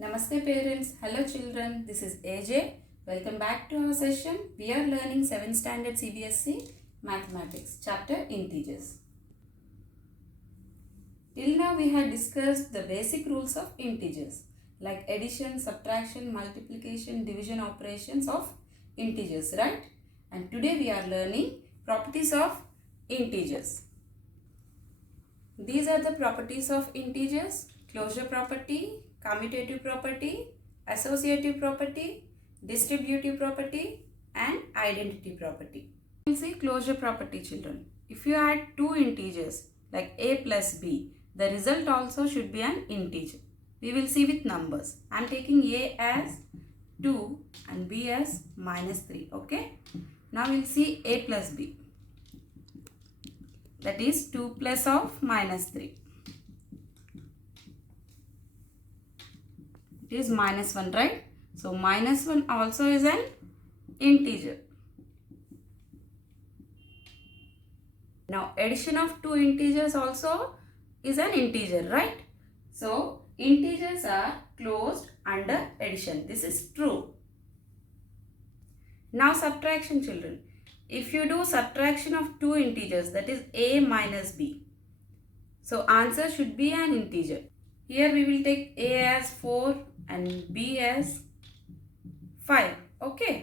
Namaste parents, hello children, this is AJ. Welcome back to our session. We are learning 7th standard CBSE Mathematics, chapter Integers. Till now we have discussed the basic rules of integers like addition, subtraction, multiplication, division operations of integers, right? And today we are learning properties of integers. These are the properties of integers: closure property, commutative property, associative property, distributive property and identity property. We will see closure property, children. If you add two integers like a plus b, the result also should be an integer. We will see with numbers. I am taking a as 2 and b as -3. Okay. Now we will see a plus b. That is 2 plus of -3. It is -1, right? So -1 also is an integer. Now addition of two integers also is an integer, right? So integers are closed under addition. This is true. Now subtraction, children. If you do subtraction of two integers, that is a minus b, so answer should be an integer. Here we will take a as 4 and b as 5. Okay.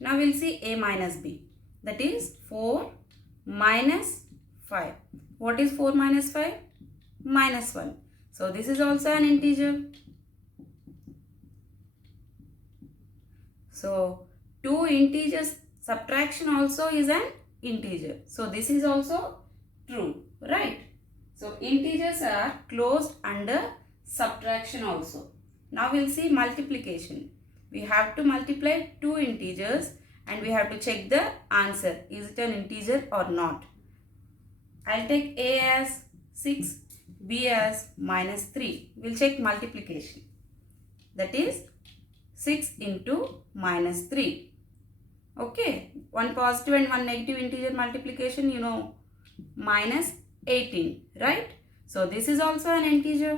Now we will see a minus b. That is 4 minus 5. What is 4 minus 5? -1. So this is also an integer. So two integers subtraction also is an integer. So this is also true, right? So integers are closed under subtraction also. Now we will see multiplication. We have to multiply two integers and we have to check the answer. Is it an integer or not? I will take a as 6, b as -3. We will check multiplication. That is 6 into -3. Okay, one positive and one negative integer multiplication, you know, -18, right? So this is also an integer.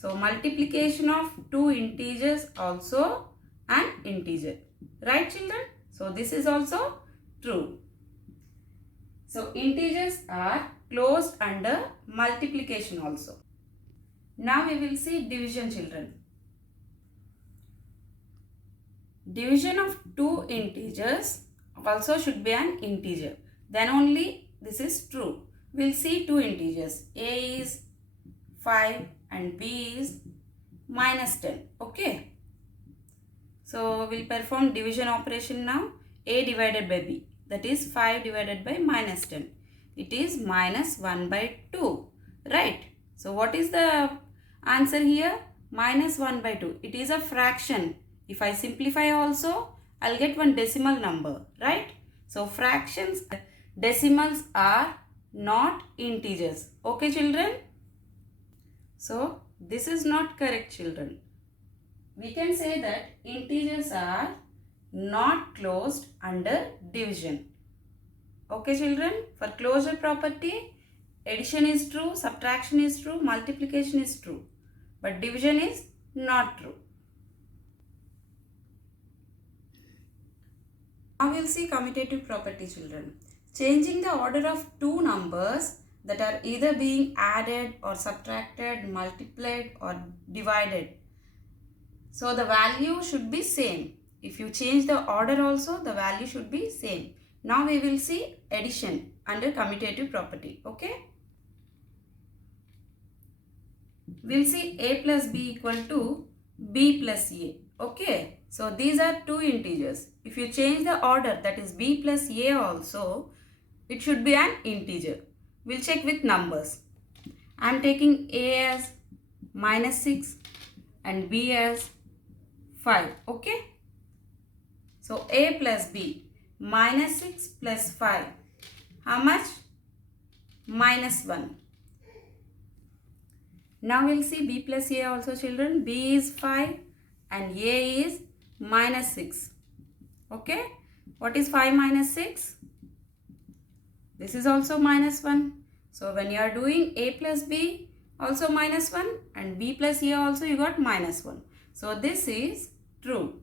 So multiplication of two integers also an integer, right children? So this is also true. So integers are closed under multiplication also. Now we will see division, children. Division of two integers also should be an integer. Then only this is true. We will see two integers. A is 5 and b is -10. Okay. So we will perform division operation now. A divided by b. That is 5 divided by -10. It is -1/2. Right. So what is the answer here? -1/2. It is a fraction. If I simplify also, I'll get one decimal number, right? So fractions, decimals are not integers. Okay, children? So this is not correct, children. We can say that integers are not closed under division. Okay, children? For closure property, addition is true, subtraction is true, multiplication is true. But division is not true. Now we will see commutative property, children. Changing the order of two numbers that are either being added or subtracted, multiplied or divided. So the value should be same. If you change the order also, the value should be same. Now we will see addition under commutative property. Okay. We will see a plus b equal to b plus a. Okay. So these are two integers. If you change the order, that is b plus a also, it should be an integer. We'll check with numbers. I am taking a as -6 and b as 5. Okay. So a plus b, -6 plus 5. How much? -1. Now we'll see b plus a also, children. B is 5 and a is -6. Okay. What is 5 minus 6? This is also -1. So when you are doing a plus b, also minus 1 and b plus a also you got minus 1. So this is true.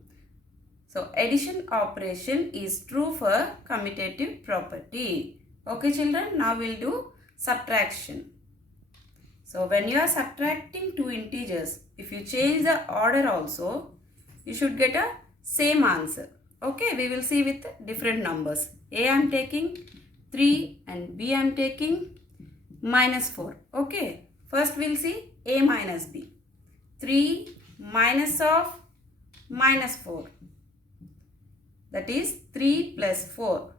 So addition operation is true for commutative property. Okay children, now we'll do subtraction. So when you are subtracting two integers, if you change the order also, you should get a same answer. Okay, we will see with different numbers. A I am taking 3 and B I am taking minus 4. Okay, first we'll see A minus B. 3 minus of minus 4. That is 3 plus 4.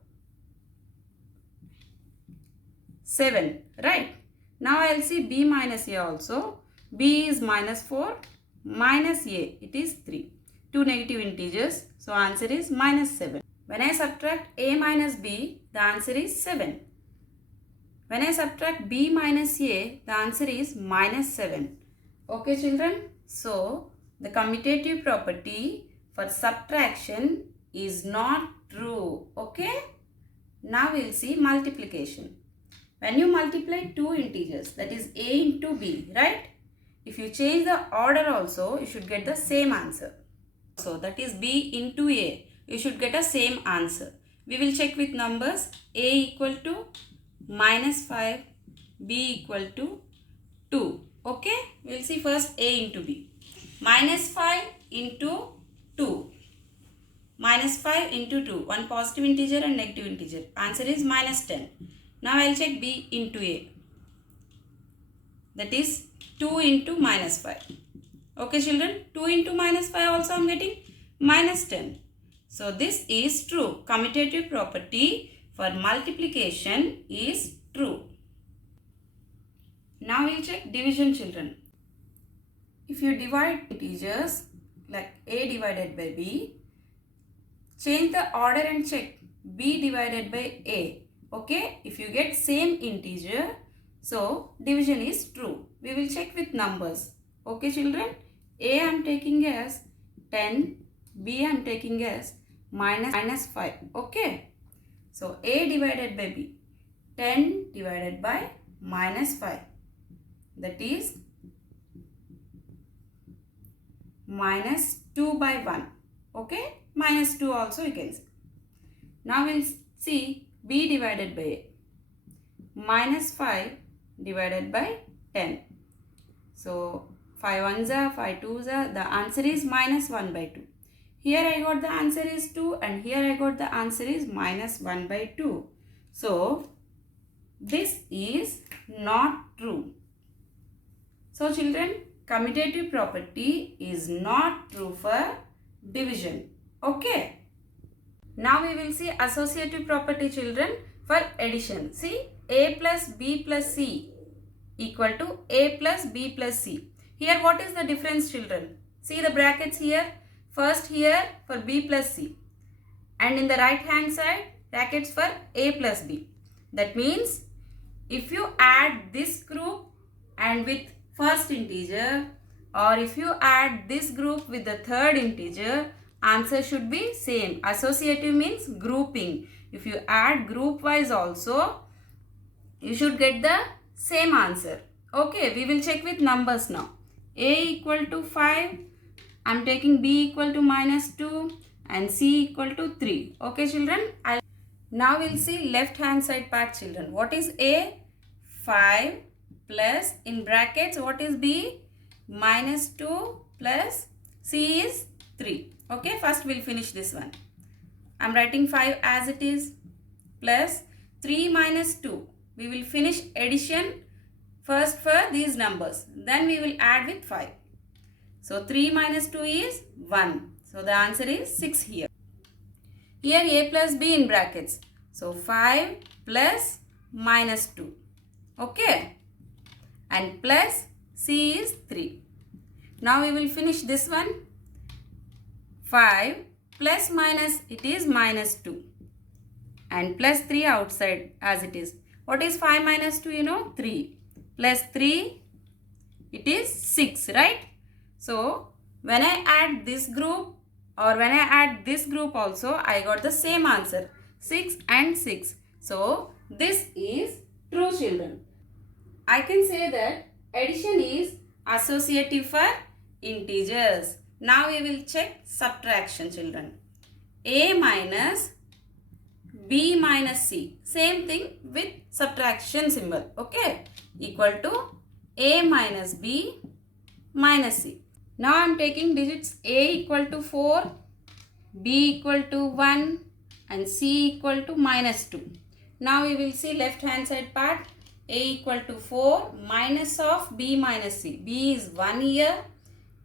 7, right? Now I will see B minus A also. B is minus 4 minus A. It is 3. Two negative integers. So answer is minus 7. When I subtract A minus B, the answer is 7. When I subtract B minus A, the answer is minus 7. Okay children. So the commutative property for subtraction is not true. Okay. Now we will see multiplication. When you multiply two integers, that is A into B, right? If you change the order also, you should get the same answer. So that is B into A. You should get a same answer. We will check with numbers. A equal to minus 5, B equal to 2. Okay? We will see first A into B. Minus 5 into 2. Minus 5 into 2. One positive integer and negative integer. Answer is minus 10. Now I will check B into A. That is 2 into minus 5. Okay children, 2 into minus 5 also I am getting minus 10. So this is true. Commutative property for multiplication is true. Now we will check division children. If you divide integers like A divided by B, change the order and check B divided by A. Okay, if you get same integer, so division is true. We will check with numbers. Okay children, A I am taking as 10, B I am taking as minus 5. Okay, so A divided by B, 10 divided by minus 5. That is minus 2 by 1. Okay, minus 2 also you can see. Now we will see B divided by A. Minus 5 divided by 10. So 5 ones are, 5 twos are. The answer is minus 1 by 2. Here I got the answer is 2 and here I got the answer is minus 1 by 2. So this is not true. So children, commutative property is not true for division. Okay. Now we will see associative property children for addition. See, A plus B plus C equal to A plus B plus C. Here what is the difference children? See the brackets here. First here for B plus C. And in the right hand side brackets for A plus B. That means if you add this group and with first integer, or if you add this group with the third integer, answer should be same. Associative means grouping. If you add group wise also, you should get the same answer. Okay, we will check with numbers now. A equal to 5. I am taking B equal to minus 2 and C equal to 3. Okay children. Now we will see left hand side part children. What is A? 5 plus in brackets what is B? Minus 2 plus C is 3. Okay, first we will finish this one. I am writing 5 as it is plus 3 minus 2. We will finish addition first for these numbers. Then we will add with 5. So 3 minus 2 is 1. So the answer is 6 here. Here A plus B in brackets. So 5 plus minus 2. Okay. And plus C is 3. Now we will finish this one. 5 plus minus, it is minus 2. And plus 3 outside as it is. What is 5 minus 2? You know, 3. Plus 3, it is 6, right? So when I add this group or when I add this group also, I got the same answer. 6 and 6. So this is true children. I can say that Addition is associative for integers. Now we will check subtraction, children. A minus B minus C. Same thing with subtraction symbol. Okay. Equal to A minus B minus C. Now I am taking digits A equal to 4, B equal to 1 and C equal to minus 2. Now we will see left hand side part. A equal to 4 minus of B minus C. B is 1 here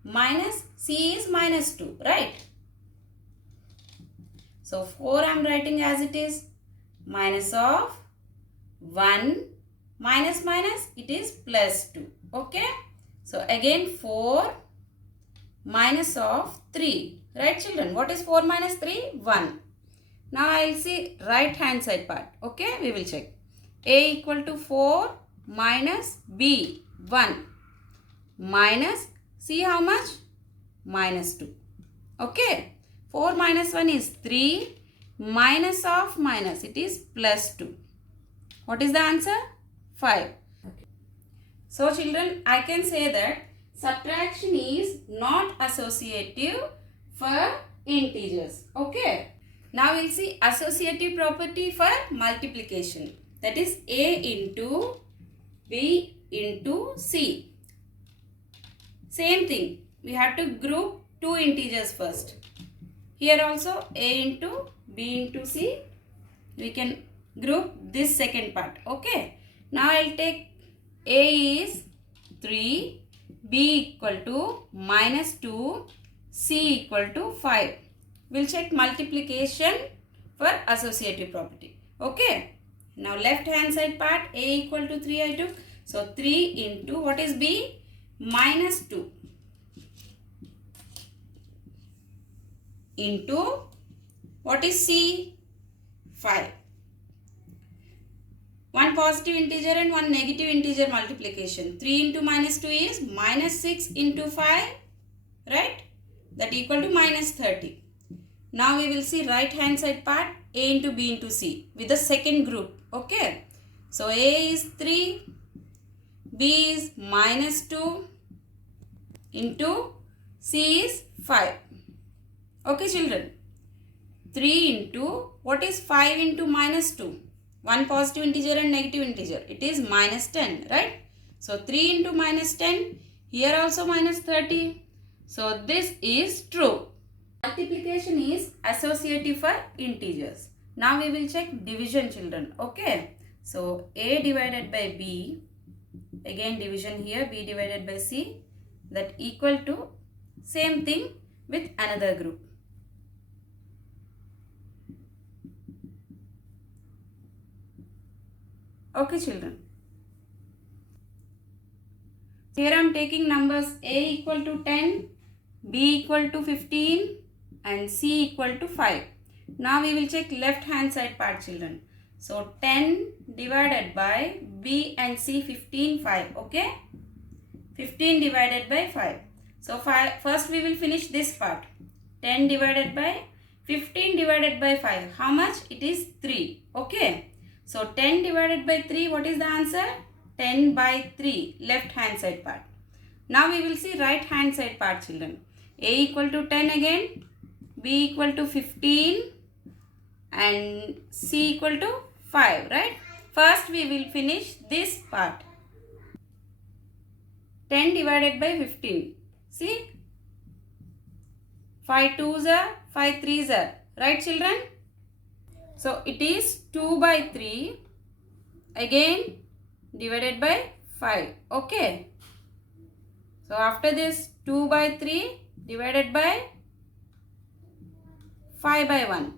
minus C is minus 2, right? So 4 I am writing as it is, minus of 1 minus it is plus 2. Okay. So again 4 minus of 3. Right, children? What is 4 minus 3? 1. Now I will see right hand side part. Okay. We will check. A equal to 4 minus B 1 minus C how much? Minus 2. Okay. 4 minus 1 is 3 minus of minus, it is plus 2. What is the answer? 5. Okay. So children, I can say that subtraction is not associative for integers. Okay. Now we will see associative property for multiplication. That is A into B into C. Same thing. We have to group two integers first. Here also A into B into C. We can group this second part. Okay. Now I will take A is 3, B equal to minus 2, C equal to 5. We will check multiplication for associative property. Okay. Now left hand side part A equal to 3 I took. So 3 into what is B? Minus 2. Into what is C? 5. One positive integer and one negative integer multiplication. 3 into minus 2 is minus 6 into 5. Right? That equal to minus 30. Now we will see right hand side part A into B into C with the second group. Okay. So A is 3. B is minus 2 into C is 5. Okay, children. 3 into what is 5 into minus 2? One positive integer and negative integer. It is minus 10, right? So 3 into minus 10. Here also minus 30. So this is true. Multiplication is associative for integers. Now we will check division, children. Okay. So A divided by B. Again division here. B divided by C. That equal to same thing with another group. Okay, children. Here I am taking numbers A equal to 10, B equal to 15 and C equal to 5. Now we will check left hand side part, children. So 10 divided by B and C 15, 5. Okay. 15 divided by 5. So first we will finish this part. 10 divided by 15 divided by 5. How much? It is 3. Okay. So 10 divided by 3, what is the answer? 10 by 3, left hand side part. Now we will see right hand side part, children. A equal to 10 again, B equal to 15 and C equal to 5, right? First we will finish this part. 10 divided by 15. See? 5 2s are, 5 3s are. Right, children? So it is 2 by 3 again divided by 5. Okay. So after this 2 by 3 divided by 5 by 1.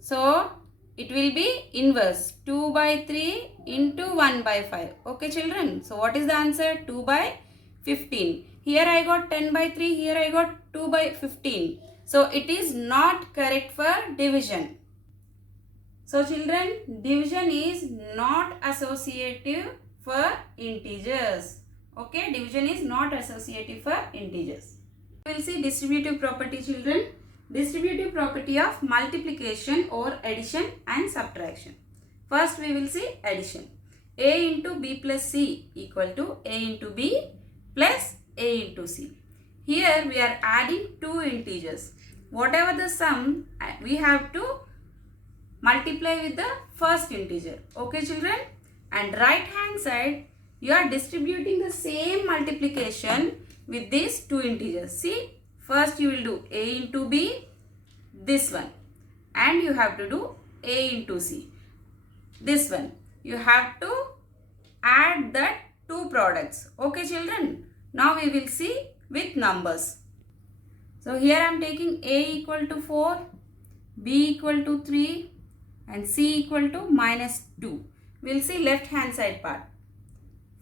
So it will be inverse. 2 by 3 into 1 by 5. Okay, children. So what is the answer? 2 by 15. Here I got 10 by 3. Here I got 2 by 15. So it is not correct for division. So children, division is not associative for integers. Okay, division is not associative for integers. We will see distributive property, children. Distributive property of multiplication or addition and subtraction. First we will see addition. A into B plus C equal to A into B plus A into C. Here we are adding two integers. Whatever the sum, we have to multiply with the first integer. Okay children? And right hand side, you are distributing the same multiplication with these two integers. See, first you will do A into B, this one. And you have to do A into C, this one. You have to add that two products. Okay children? Now we will see with numbers. So here I am taking A equal to 4, B equal to 3 and C equal to minus 2. We will see left hand side part.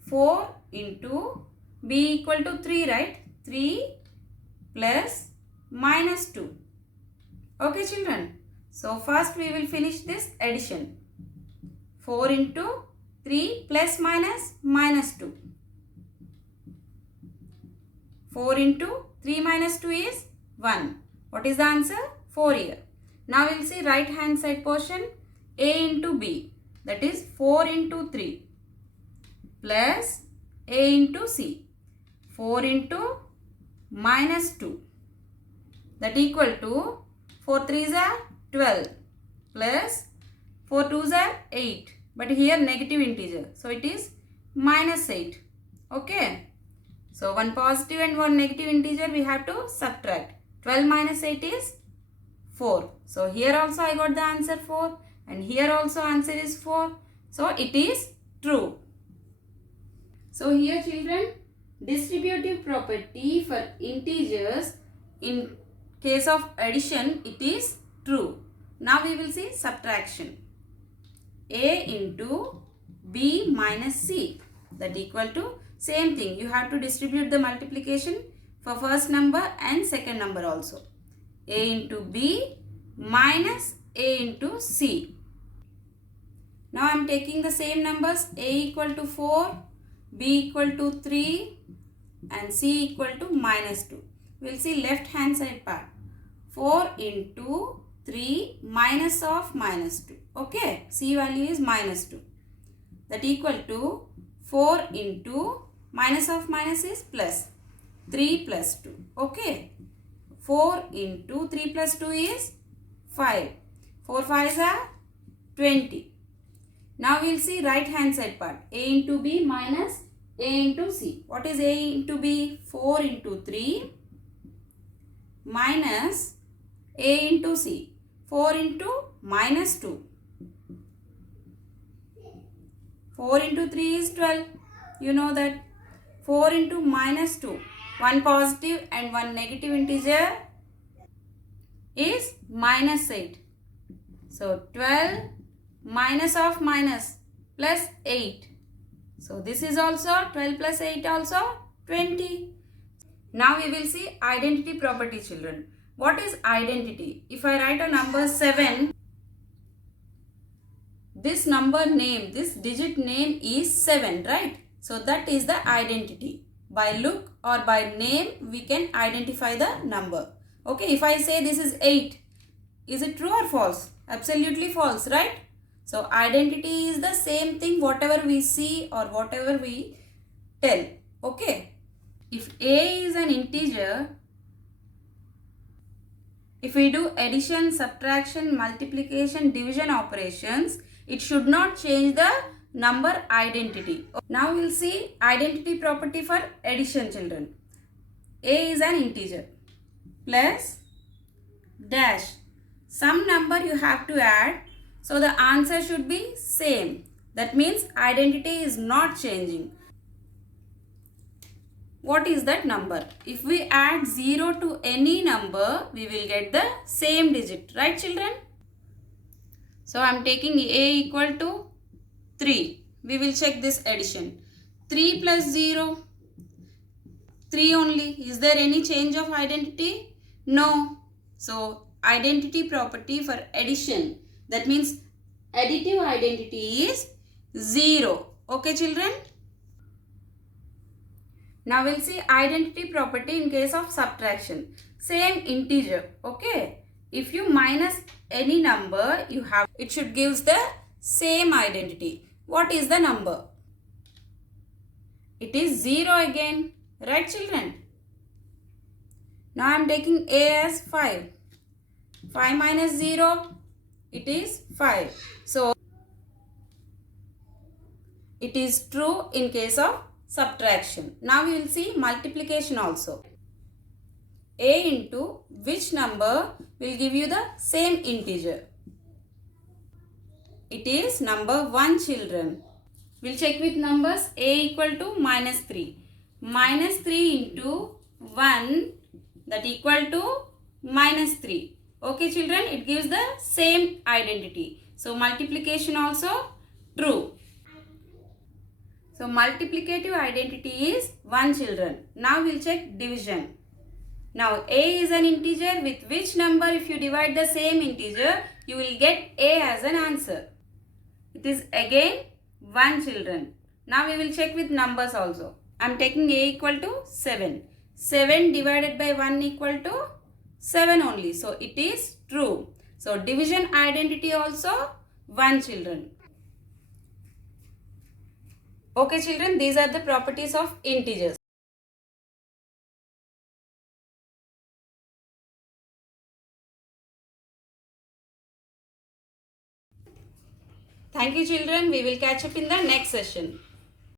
4 into B equal to 3, right? 3 plus minus 2. Okay children? So first we will finish this addition. 4 into 3 plus minus 2. 4 into 3 minus 2 is 1. What is the answer? 4 here. Now we will see right hand side portion. A into B, that is 4 into 3 plus A into C, 4 into minus 2, that equal to 4 3s are 12 plus 4 2s are 8, but here negative integer, so it is minus 8. Okay, so one positive and one negative integer we have to subtract. 12 minus 8 is 4. So here also I got the answer 4 and here also answer is 4. So it is true. So here children, distributive property for integers, in case of addition it is true. Now we will see subtraction. A into B minus C, that equal to same thing. You have to distribute the multiplication for first number and second number also. A into B minus A into C. Now I am taking the same numbers. A equal to 4, B equal to 3 and C equal to minus 2. We will see left hand side part. 4 into 3 minus of minus 2. Okay, C value is minus 2. That equal to 4 into minus of minus is plus 3 plus 2. Okay, 4 into 3 plus 2 is 5. 4 5s are 20. Now we will see right hand side part. A into B minus A into C. What is A into B? 4 into 3 minus A into C. 4 into minus 2. 4 into 3 is 12. You know that. 4 into minus 2. One positive and one negative integer is minus 8. So 12 minus of minus plus 8. So this is also 12 plus 8 also 20. Now we will see identity property children. What is identity? If I write a number 7, this number name, this digit name is 7, right? So that is the identity. By look or by name we can identify the number. Okay, if I say this is 8, is it true or false? Absolutely false, right? So identity is the same thing whatever we see or whatever we tell. Okay. If A is an integer, if we do addition, subtraction, multiplication, division operations, it should not change the number identity. Now we will see identity property for addition children. A is an integer plus dash. Some number you have to add. So the answer should be same. That means identity is not changing. What is that number? If we add 0 to any number, we will get the same digit. Right children? So I am taking A equal to 3. We will check this addition. 3 plus 0. 3 only. Is there any change of identity? No. So identity property for addition. That means additive identity is 0. Okay children? Now we'll see identity property in case of subtraction. Same integer. Okay. If you minus any number, it should give the same identity. What is the number? It is 0 again. Right, children? Now I am taking A as 5. 5 minus 0, it is 5. So, it is true in case of subtraction. Now we will see multiplication also. A into which number will give you the same integer? It is number 1, children. We'll check with numbers. A equal to minus 3. Minus 3 into 1, that equal to minus 3. Okay, children, it gives the same identity. So multiplication also true. So multiplicative identity is 1, children. Now we'll check division. Now A is an integer with which number if you divide the same integer, you will get A as an answer. It is again 1, children. Now we will check with numbers also. I am taking A equal to 7. 7 divided by 1 equal to 7 only. So it is true. So division identity also 1, children. Okay, children, these are the properties of integers. Thank you, children. We will catch up in the next session.